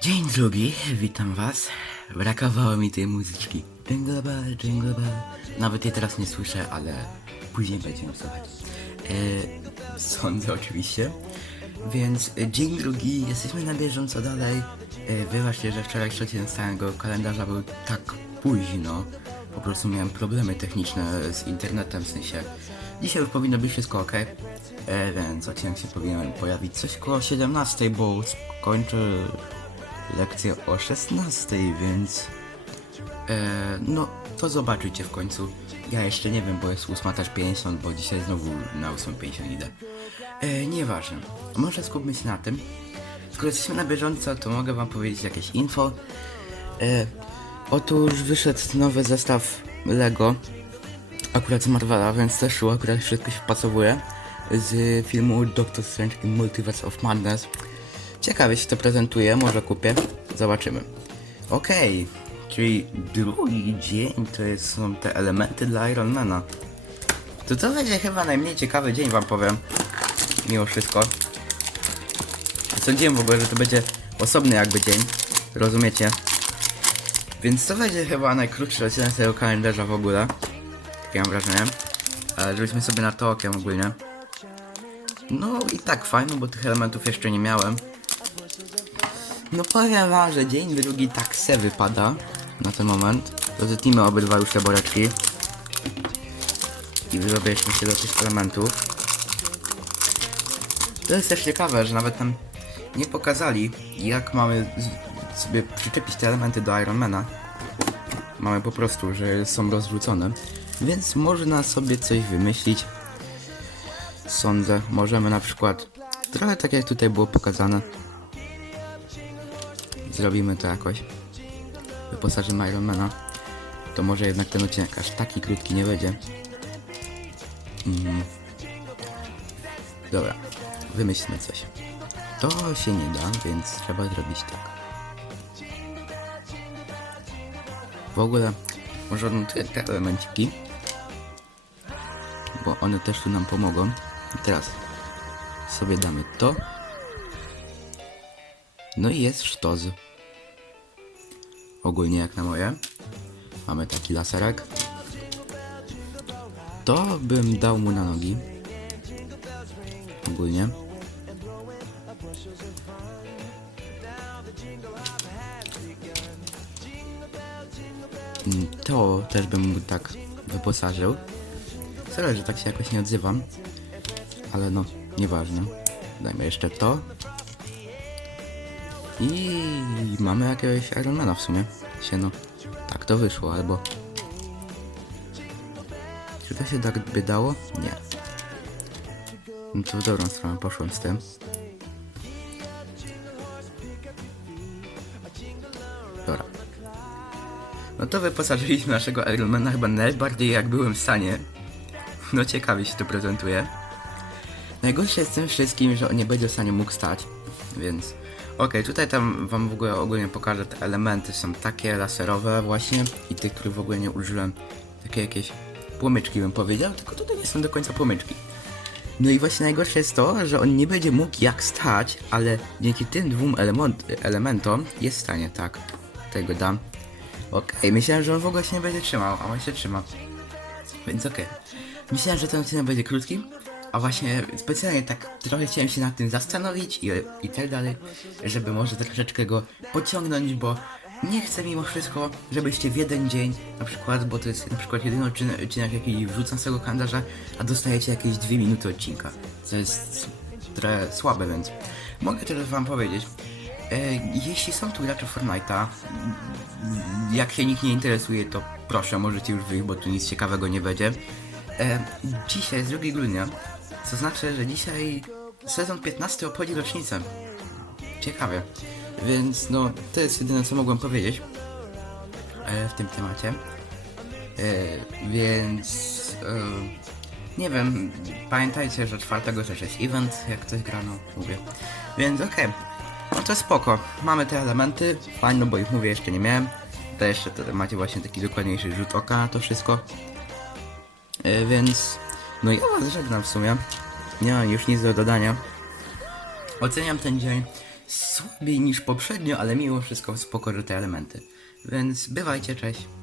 Dzień drugi, witam was. Brakowało mi tej muzyczki. Jingle bell, jingle bell. Nawet jej teraz nie słyszę, ale później będziemy słuchać. E, sądzę oczywiście. Więc e, dzień drugi, jesteśmy na bieżąco dalej. E, że wczorajszy odcinek z całego kalendarza był tak późno. Po prostu miałem problemy techniczne z internetem, w sensie dzisiaj już powinno być wszystko ok. E, więc odcinek się powinien pojawić coś koło 17, bo skończę lekcję o 16, więc e, no to zobaczycie w końcu. Ja jeszcze nie wiem, bo jest 8 też 50, bo dzisiaj znowu na 8.50 idę. E, nieważne. Może skupmy się na tym. Skoro jesteśmy na bieżąco, to mogę wam powiedzieć jakieś info. E, otóż wyszedł nowy zestaw Lego. Akurat z Marvela, więc też tu akurat wszystko się wpasowuje. Z filmu Doctor Strange i Multiverse of Madness. Ciekawie się to prezentuje, może kupię. Zobaczymy. Okej, czyli drugi dzień to jest, są te elementy dla Ironmana. To to będzie chyba najmniej ciekawy dzień wam powiem. Mimo wszystko. Sądziłem w ogóle, że to będzie osobny jakby dzień. Rozumiecie? Więc to będzie chyba najkrótszy odcinek tego kalendarza w ogóle. Takie mam wrażenie. Ale żebyśmy sobie na to okiem ogólnie. No i tak fajno, bo tych elementów jeszcze nie miałem. No powiem wam, że dzień drugi tak se wypada na ten moment. Rozetnijmy obydwa już te boreczki. I wyrobiliśmy się do tych elementów. To jest też ciekawe, że nawet tam nie pokazali jak mamy sobie przyczepić te elementy do Ironmana. Mamy po prostu, że są rozrzucone. Więc można sobie coś wymyślić. Sądzę, możemy na przykład trochę tak jak tutaj było pokazane. Zrobimy to jakoś. Wyposażymy Ironmana. To może jednak ten odcinek aż taki krótki nie będzie. Mm. Dobra, wymyślmy coś. To się nie da, więc trzeba zrobić tak. W ogóle może odnotuję te elemenciki, bo one też tu nam pomogą. I teraz sobie damy to. No i jest sztoz. Ogólnie jak na moje. Mamy taki laserek. To bym dał mu na nogi. Ogólnie. To też bym mu tak wyposażył. Sorry, że tak się jakoś nie odzywam. Ale no, nieważne. Dajmy jeszcze to. I mamy jakiegoś Ironmana w sumie. Się no, tak to wyszło, albo... Czy to się tak by dało? Nie. No to w dobrą stronę poszłem z tym. Dobra. No to wyposażyliśmy naszego Ironmana chyba najbardziej jak byłem w stanie. No ciekawie się to prezentuje. Najgorsze jest z tym wszystkim, że on nie będzie w stanie mógł stać, więc... Okej, tutaj tam wam w ogóle ogólnie pokażę, te elementy są takie laserowe właśnie i tych, których w ogóle nie użyłem, takie jakieś płomyczki bym powiedział, tylko tutaj nie są do końca płomyczki. No i właśnie najgorsze jest to, że on nie będzie mógł jak stać, ale dzięki tym dwóm element, elementom jest w stanie, tak. Tego dam. Okej, myślałem, że on w ogóle się nie będzie trzymał, a on się trzyma. Więc okej. Myślałem, że ten odcinek będzie krótki, a właśnie specjalnie tak trochę chciałem się nad tym zastanowić i, i tak dalej, żeby może troszeczkę go pociągnąć, bo nie chcę mimo wszystko, żebyście w jeden dzień, na przykład, bo to jest na przykład jedyny odcinek, jaki wrzucam z tego kalendarza, a dostajecie jakieś dwie minuty odcinka. Co jest trochę słabe, więc mogę też wam powiedzieć, e, jeśli są tu gracze Fortnite'a, jak się nikt nie interesuje, to proszę, możecie już wyjść, bo tu nic ciekawego nie będzie. E, dzisiaj jest 2 grudnia, co znaczy, że dzisiaj sezon 15 obchodzi rocznicę. Ciekawie. Więc no, to jest jedyne co mogłem powiedzieć e, w tym temacie. E, więc e, nie wiem, pamiętajcie, że czwartego też jest event, jak ktoś gra, no mówię. Więc okej, no to spoko. Mamy te elementy, fajno, bo ich mówię jeszcze nie miałem. To jeszcze to macie właśnie taki dokładniejszy rzut oka na to wszystko. Więc no ja was żegnam w sumie. Nie mam już nic do dodania. Oceniam ten dzień słabiej niż poprzednio, ale mimo wszystko spoko te elementy. Więc bywajcie, cześć.